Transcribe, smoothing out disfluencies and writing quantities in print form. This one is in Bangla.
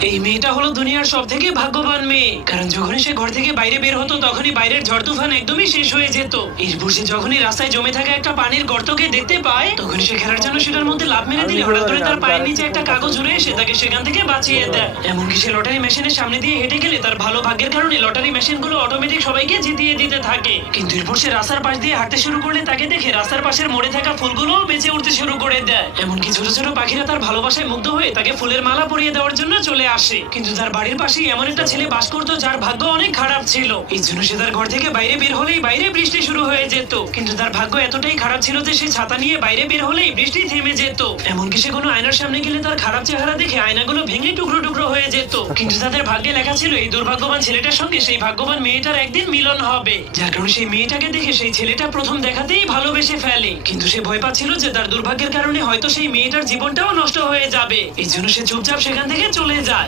এই মেয়েটা হলো দুনিয়ার সব থেকে ভাগ্যবান মেয়ে, কারণ যখনই সে ঘর থেকে বাইরে বের হতো তখনই বাইরের ঝড় তুফান একদমই শেষ হয়ে যেত। এরপর সে যখনই রাস্তায় জমে থাকা একটা পানির গর্তকে দেখতে পায় তখনই সে খেলার জন্য সেটার মধ্যে লাফ মেরে দিলে হঠাৎ করে তার পায়ের নিচে একটা কাগজ উড়ে এসে তাকে সেখান থেকে বাঁচিয়ে দেয়। এমনকি সে লটারি মেশিনের সামনে দিয়ে হেঁটে গেলে তার ভালো ভাগ্যের কারণে লটারি মেশিনগুলো অটোমেটিক সবাইকে জিতিয়ে দিতে থাকে। কিন্তু এরপর সে রাস্তার পাশ দিয়ে হাঁটতে শুরু করলে তাকে দেখে রাস্তার পাশের মরে থাকা ফুলগুলোও বেঁচে উঠতে শুরু করে দেয়। এমনকি ছোট ছোট পাখিরা তার ভালোবাসায় মুগ্ধ হয়ে তাকে ফুলের মালা পরিয়ে দেওয়ার জন্য চলে আসে। কিন্তু তার বাড়ির পাশে এমন একটা ছেলে বাস করতো যার ভাগ্য অনেক খারাপ ছিল। এই জন্য সে তার ঘর থেকে বাইরে বের হলেই বাইরে বৃষ্টি শুরু হয়ে যেত। কিন্তু তার ভাগ্য এতটাই খারাপ ছিল যে সে ছাতা নিয়ে বাইরে বের হলেই বৃষ্টি থেমে যেত। এমনকি সে কোনো আয়নার সামনে গেলে তার খারাপ চেহারা দেখে আয়নাগুলো ভেঙে টুকরো টুকরো হয়ে যেত। কিন্তু তাদের ভাগ্যে লেখা ছিল এই দুর্ভাগ্যবান ছেলেটার সঙ্গে সেই ভাগ্যবান মেয়েটার একদিন মিলন হবে, যার কারণে সেই মেয়েটাকে দেখে সেই ছেলেটা প্রথম দেখাতেই ভালোবেসে ফেলে। কিন্তু সে ভয় পাচ্ছিল যে তার দুর্ভাগ্যের কারণে হয়তো সেই মেয়েটার জীবনটাও নষ্ট হয়ে যাবে। এই জন্য সে চুপচাপ সেখান থেকে চলে যায়।